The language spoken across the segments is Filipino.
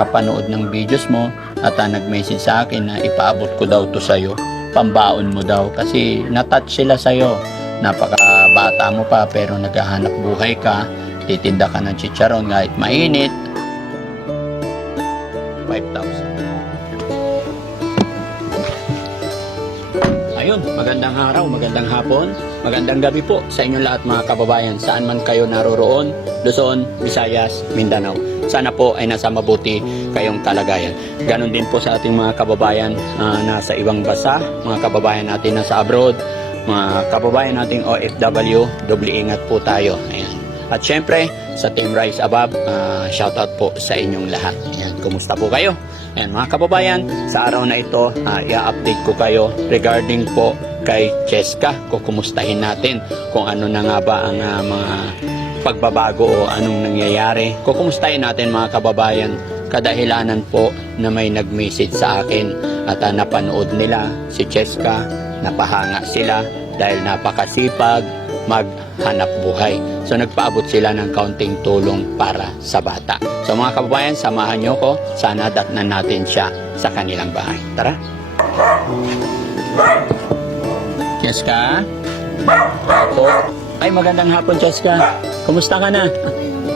nakapanood ng videos mo at nag-message sa akin na ipaabot ko daw to sa'yo. Pambaon mo daw kasi natouch sila sa'yo. Napakabata mo pa pero naghahanap buhay ka. Titinda ka ng chicharon kahit mainit. 5,000. Ayun, magandang araw, magandang hapon, magandang gabi po sa inyong lahat mga kababayan. Saan man kayo naroroon, Luzon, Visayas, Mindanao. Sana po ay nasa mabuti kayong kalagayan. Ganon din po sa ating mga kababayan nasa ibang bansa, mga kababayan natin nasa abroad, mga kababayan nating OFW, doble ingat po tayo. Ayan. At syempre, sa Team Rise Above, shoutout po sa inyong lahat. Ayan, kumusta po kayo? Ayan, mga kababayan, sa araw na ito, i-update ko kayo regarding po kay Cheska. Kukumustahin natin kung ano na nga ba ang mga pagbabago o anong nangyayari. Kukumustahin natin mga kababayan, kadahilanan po na may nag-message sa akin at napanood nila si Cheska, napahanga sila dahil napakasipag maghanap buhay. So nagpaabot sila ng kaunting tulong para sa bata. So mga kababayan, samahan nyo ko. Sana datnan natin siya sa kanilang bahay. Tara! Cheska? Po. Ay, magandang hapon, Cheska. Kumusta ka na?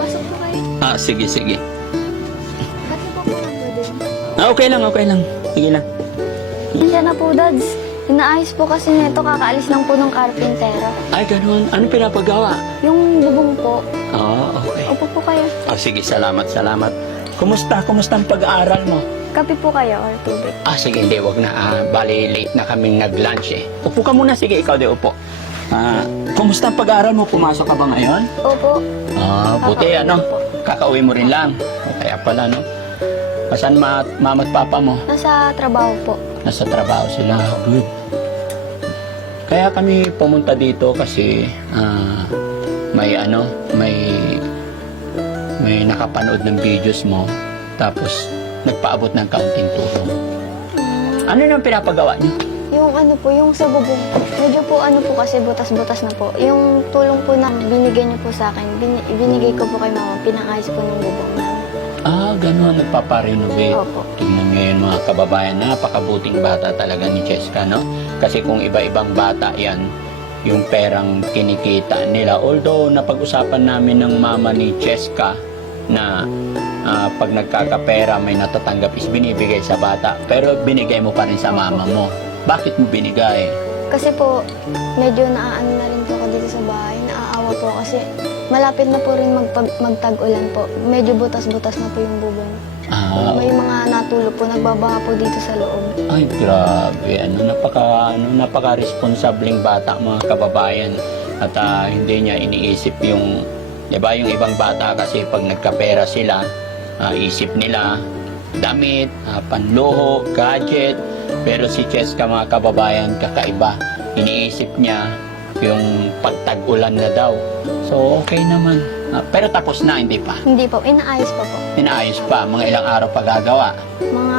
Pasok po kayo. Sige, sige. Ba't po po nandun? Okay lang, okay lang. Sige lang. Hindi na po, Dads. Inaayos po kasi nito, kakaalis lang po ng karpintero. Ay, ganun. Anong pinapagawa? Yung bubong po. Okay. Upo po kayo. Sige, salamat, salamat. Kumusta? Kumusta ang pag-aaral mo? Kape po kayo or tubig. Sige, hindi, wag na. Bali, late na kaming nag-lunch eh. Upo ka muna, sige, ikaw di upo. Kumusta ang pag-aaral mo? Pumasok ka ba ngayon? Opo. Buti, Kakauwi ano? po. Kakauwi mo rin lang. Kaya pala, no? Saan mama at papa mo? Nasa trabaho po. Nasa trabaho sila. Good. Kaya kami pumunta dito kasi may nakapanood ng videos mo tapos nagpaabot ng kaunting tulong. Ano yung pinapagawa niyo? Yung yung sa bubong po. Medyo po kasi butas-butas na po. Yung tulong po na binigay niyo po sa akin, binigay ko po kay mama, pinakayos po ng bubong namin. Gano'n, nagpaparenovate. Opo. Tingnan nyo yun mga kababayan, napakabuting bata talaga ni Cheska, no? Kasi kung iba-ibang bata yan, yung perang kinikita nila. Although, napag-usapan namin ng mama ni Cheska na pag nagkakapera may natatanggap is binibigay sa bata. Pero binigay mo pa rin sa mama mo. Bakit mo binigay? Kasi po, medyo naaano na rin po ako dito sa bahay. Naaawa po kasi malapit na po rin magtag-ulan po. Medyo butas-butas na po yung bubong. May mga natulog po, nagbabaha po dito sa loob. Ay, grabe. Napaka-responsabling bata mga kababayan. At hindi niya iniisip yung, di ba, yung ibang bata kasi pag nagkapera sila, isip nila damit, panluho, gadget. Pero si Cheska mga kababayan, kakaiba. Iniisip niya yung pagtag-ulan na daw. So, okay naman. Pero tapos na, hindi pa? Hindi po, inaayos pa po. Inaayos pa? Mga ilang araw pa gagawa? Mga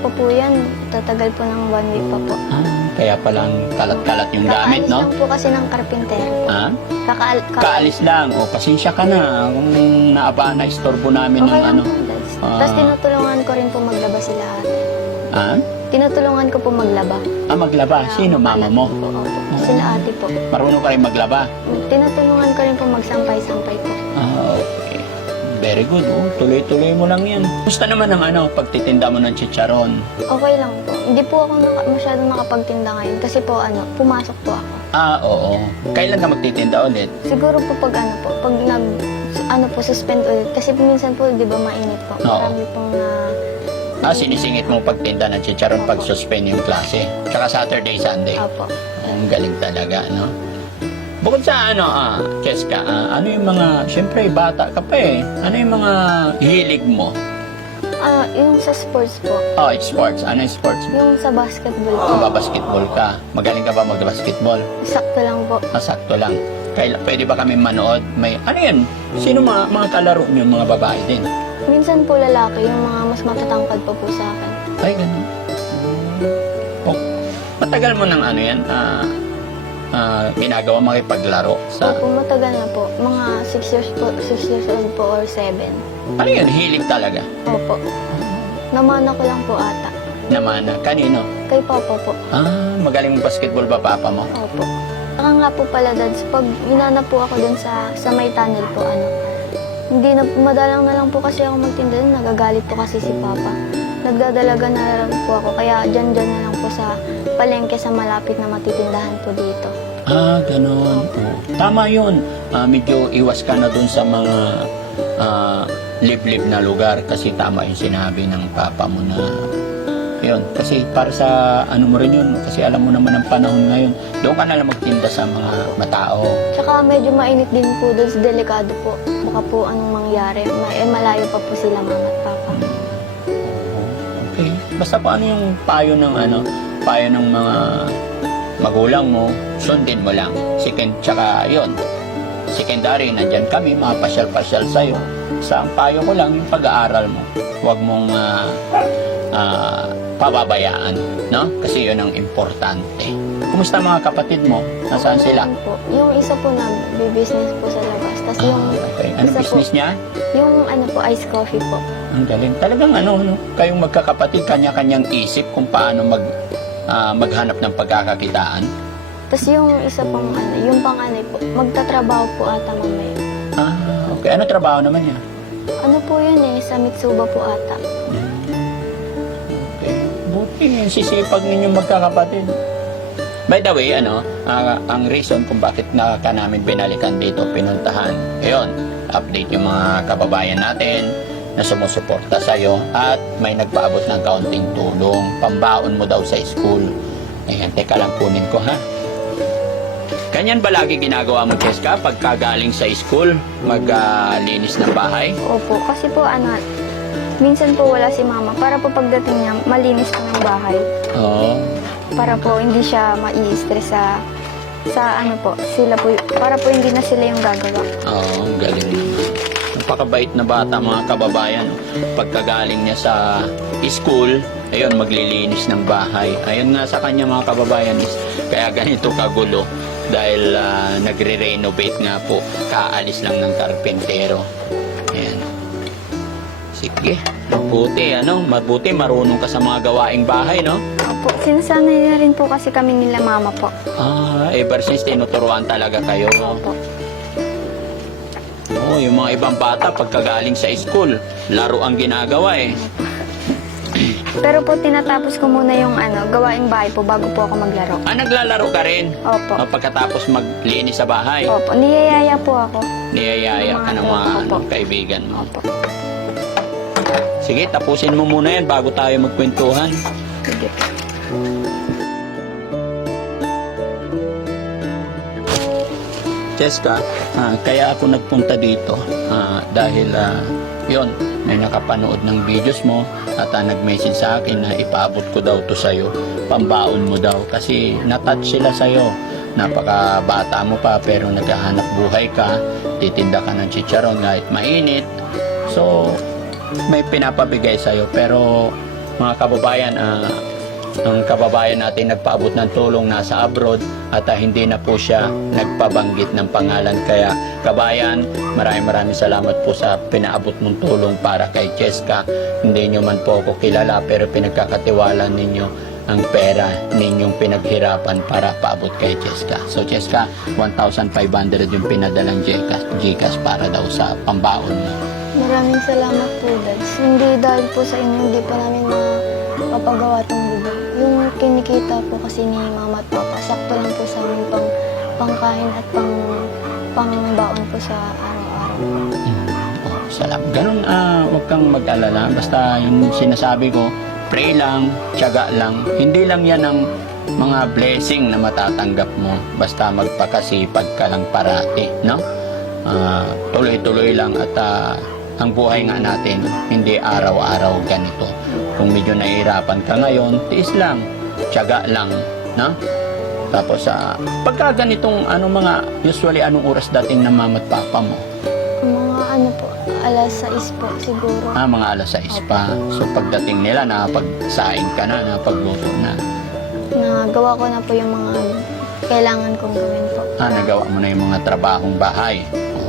pa po yan, tatagal po ng 1 week pa po. Kaya palang kalat-kalat yung gamit, no? Kakaalis lang po kasi ng karpintero po. Kaalis lang. Pasensya ka na. Kung naaba na istorbo namin Okay ng lang po, Dads. Tapos tinutulungan ko rin po maglaba sila ate. Tinutulungan ko po maglaba. Maglaba? Sino? Mama mo? Opo. Sila ate po. Marunong ka rin maglaba? Tinutulungan ko rin po magsampay-sampay po. Okay. Very good. Tuloy-tuloy mo lang yan. Gusto naman ang pagtitinda mo ng chicharon? Okay lang po. Hindi po ako masyadong nakapagtinda ngayon kasi po pumasok po ako. Oo. Kailan ka magtitinda ulit? Siguro po pag pag suspend ulit. Kasi minsan po, di ba, mainit po. Oo. Marami pong Sinisingit mo pagtinda ng chicharon pag suspend yung klase. Tsaka Saturday, Sunday. Opo. Ang galing talaga, no? Bukod sa Cheska, ano yung mga, syempre bata ka pa eh. Ano yung mga hilig mo? Yung sa sports po. Sports. Ano yung sports mo? Yung sa basketball po. Basketball ka. Magaling ka ba mag-basketball? Sakto lang po. Sakto lang. Pwede ba kami manood? Ano yan? Sino mga kalaro niyo, mga babae din? Minsan po lalaki, yung mga mas matatangkad pa po sa akin. Ay, ganun. Matagal mo ng yan? ginagawa makipaglaro sa... Opo, matagal na po. Mga 6 years po, 6 years old po or 7. Ano yun? Hilig talaga? Opo. Namana ko lang po ata. Namana? Kanino? Kay Papa po. Magaling basketball ba papa mo? Opo. Saka nga po pala, Dads, pag minana po ako dun sa may tunnel po, hindi na, madalang na lang po kasi ako magtinda dun, nagagalit po kasi si Papa. Nagdadalaga na lang po ako, kaya dyan na lang po sa palengke sa malapit na matitindahan po dito. Ganun. Tama yun. Medyo iwas ka na dun sa mga liblib na lugar kasi tama yung sinabi ng papa mo na yun. Kasi para sa ano mo rin yun, kasi alam mo naman ang panahon ngayon, doon ka na lang magtinda sa mga matao. Tsaka medyo mainit din po doon, delikado po. Baka po anong mangyari, malayo pa po sila mama at papa. Okay. Basta paano yung payo ng mga magulang mo, sundin mo lang. Tsaka yun, secondary, nandyan kami, mga pasyal-pasyal sa'yo. Sa ang payo ko lang, yung pag-aaral mo. Huwag mong pababayaan, no? Kasi yun ang importante. Kumusta mga kapatid mo? Nasaan sila? Po. Yung isa po na business po sa labas. Tapos yung okay. Ano isa business po, niya? Yung po, ice coffee po. Ang galing. Talagang no? Kayong magkakapatid, kanya-kanyang isip kung paano maghanap ng pagkakakitaan. Tapos yung isa pong yung panganay po, magtatrabaho po ata mamaya. Okay. Ano trabaho naman niya? Ano po yun sa Mitsuba po ata. Buti yung sisipag ninyo magkakapatid. By the way, ang reason kung bakit ka namin binalikan dito, pinuntahan, ayun, update yung mga kababayan natin na sumusuporta sa'yo at may nagpaabot ng kaunting tulong, pambaon mo daw sa school. Ayan, teka lang kunin ko ha. Ganyan ba lagi ginagawa mo, Cheska, pagkagaling sa school, maglinis ng bahay? Opo, kasi po minsan po wala si mama para po pagdating niya, malinis po ng bahay. Oo. Para po hindi siya mai-stress sa sila po, para po hindi na sila yung gagawa. Oo, ang galing naman. Napakabait na bata mga kababayan. Pagkagaling niya sa school, ayun, maglilinis ng bahay. Ayun nga sa kanya mga kababayan is kaya ganito kagulo dahil nagre-renovate nga po. Kaalis lang ng karpentero. Ayan. Sige, mabuti marunong ka sa mga gawaing bahay, no? Opo, sinasanay na rin po kasi kami nila mama po. Ever since tinuturuan talaga kayo. Opo. Yung mga ibang bata pagkagaling sa school, laro ang ginagawa eh. Pero po tinatapos ko muna yung gawaing bahay po bago po ako maglaro. Naglalaro ka rin? Opo. Pagkatapos maglinis sa bahay? Opo, niyayaya po ako. Niyayaya ka ng mga Opo. kaibigan mo? Opo. Sige, tapusin mo muna yan bago tayo magkwentuhan. Sige. Cheska, kaya ako nagpunta dito dahil yon, may nakapanood ng videos mo at nag-message sa akin na ipaabot ko daw to sa'yo, pambaon mo daw kasi natouch sila sa'yo. Napakabata mo pa pero naghahanap buhay ka, titinda ka ng chicharon kahit mainit. So, may pinapabigay sa'yo pero mga kababayan, ang kababayan natin nagpaabot ng tulong nasa abroad at hindi na po siya nagpabanggit ng pangalan. Kaya kabayan, maraming salamat po sa pinaabot mong tulong para kay Cheska. Hindi nyo man po ako kilala pero pinagkakatiwala ninyo ang pera ninyong pinaghirapan para paabot kay Cheska. So Cheska, 1,500 yung pinadalang Gcash para daw sa pambaon mo. Maraming salamat po, Dads. Hindi dahil po sa inyo, hindi pa namin mapagawa itong bubong. Yung kinikita po kasi ni Mama at Papa, sakto lang po sa amin pangkain at pangbaon po sa araw-araw. Salamat. Ganun, huwag kang mag-alala. Basta yung sinasabi ko, pray lang, tiyaga lang. Hindi lang yan ang mga blessing na matatanggap mo. Basta magpakasipag ka lang parati, no? Tuloy-tuloy lang at ang buhay nga natin, hindi araw-araw ganito. Kung medyo nahihirapan ka ngayon, tiis lang, tiyaga lang, no? Tapos, pagka ganitong, usually, anong oras dating ng mama at papa mo? Mga po, alas 6 po siguro. Mga alas 6 pa. So, pagdating nila, nakapagsaing ka na, nakapagluto na. Nagawa ko na po yung mga kailangan kong gawin po. Nagawa mo na yung mga trabahong bahay.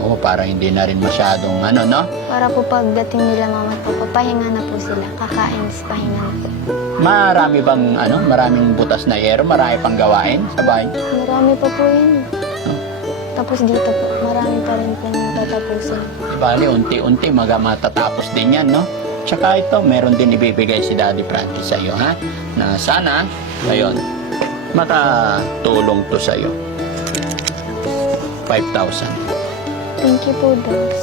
Oo, para hindi na rin masyadong no? Para po pagdating nila mama at papa, pahinga na po sila. Kakain, pahinga na po. Marami bang, maraming butas na yero? Marami pang gawain sa bahay? Marami pa po yun. Tapos dito po, marami pa rin po yung tatapusin. Bali, unti-unti matatapos din yan, no? Tsaka ito, meron din ibibigay si Daddy Frankie sa iyo, ha? Na sana, ayun, makatulong to sa iyo. 5,000. Thank you po, Dogs.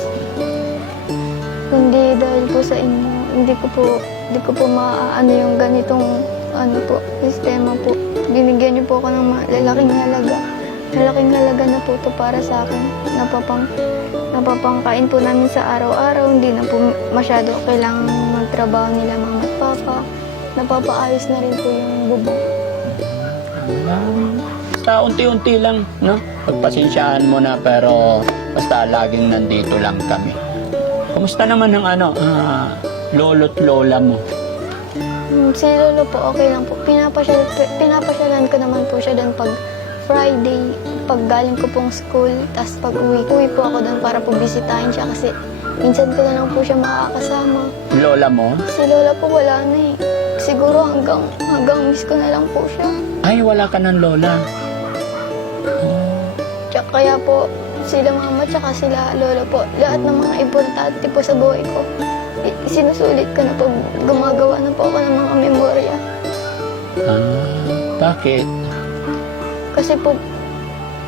Kundi dahil po sa inyo, hindi ko po maaano yung ganitong sistema po. Binigyan niyo po ako ng lalaking halaga. Malaking halaga na po ito para sa akin. Napapangkain po namin sa araw-araw. Hindi na po masyado kailangan magtrabaho nila mama at papa. Napapaayos na rin po yung bubong. Basta unti-unti lang, no? Pagpasensyahan mo na, pero basta laging nandito lang kami. Kumusta naman ang lolo't lola mo? Si Lolo po, okay lang po. Pinapasyalan ko naman po siya doon pag Friday, pag galing ko pong school, tapos pag uwi po ako doon para po bisitahin siya kasi minsan ko na lang po siya makakasama. Lola mo? Si Lola po wala na eh. Siguro hanggang miss ko na lang po siya. Ay, wala ka ng lola. Tsaka kaya po sila mama tsaka sila Lola po, lahat ng mga importante po sa buhay ko, sinusulit ko na po, gumagawa na po ako ng mga memorya. Bakit? Kasi po,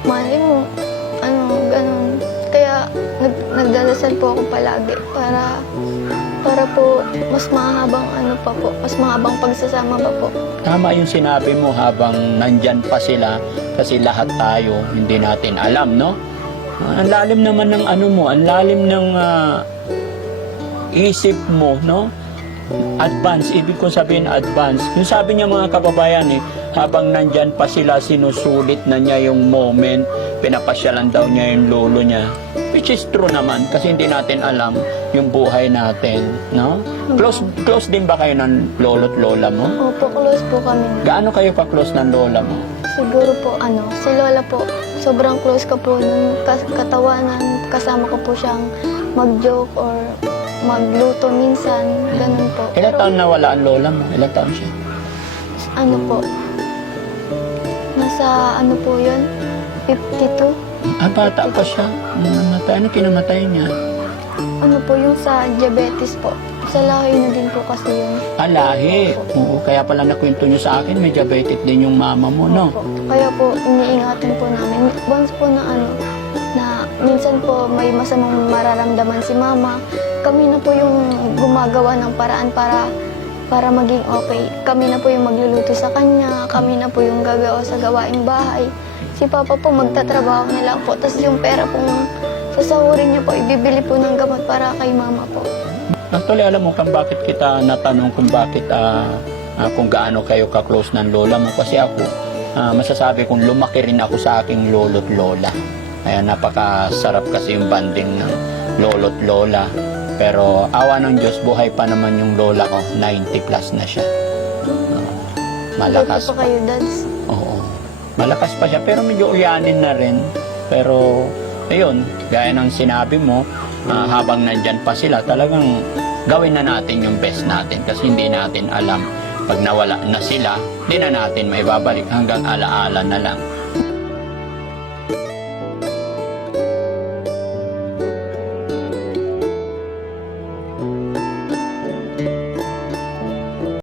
mali mo, ganun. Kaya nagdadasal po ako palagi para po mas mahabang mas mahabang pagsasama pa po. Tama yung sinabi mo, habang nandyan pa sila, kasi lahat tayo hindi natin alam, no? Ang lalim naman ng ang lalim ng isip mo, no? Advance, ibig ko sabihin advance. Yung sabi niya mga kababayan habang nandyan pa sila, sinusulit na niya yung moment, pinapasyalan daw niya yung lolo niya. Which is true naman, kasi hindi natin alam yung buhay natin, no? Close din ba kayo ng lolo't lola mo? Opo, close po kami. Gaano kayo ka-close ng lola mo? Siguro po, si Lola po, sobrang close ko po ng katawanan. Kasama ko po siyang mag-joke or magluto minsan, ganun po. Ilang taon na wala ang lola mo? Ilang taon siya? Po, nasa po yun, 52. Bata pa siya. Namatay. Ano kinamatay niya? Po, yung sa diabetes po. Sa lahi na din po kasi yun. Lahi. Oo, kaya pala nakwento niyo sa akin, may diabetic din yung mama mo, no? Opo. Kaya po, iniingatan po namin. Once po na na minsan po may masamang mararamdaman si mama, kami na po yung gumagawa ng paraan para maging okay. Kami na po yung magluluto sa kanya, kami na po yung gagawa sa gawaing bahay. Si Papa po magtatrabaho na lang po, tapos yung pera pong sasahurin niya po, ibibili po ng gamot para kay mama po. Actually, alam mo kung bakit kita natanong kung bakit kung gaano kayo ka-close ng lola mo. Kasi ako, masasabi kong lumaki rin ako sa aking lolo't lola. Kaya napakasarap kasi yung banding ng lolo't lola. Pero awa ng Diyos, buhay pa naman yung lola ko. 90 plus na siya. Malakas pa kayo, Dads? Oo. Malakas pa siya, pero medyo uyanin na rin. Pero, ayun, gaya ng sinabi mo, habang nandyan pa sila, talagang gawin na natin yung best natin. Kasi hindi natin alam, pag nawala na sila, hindi na natin maibabalik, hanggang alaala na lang.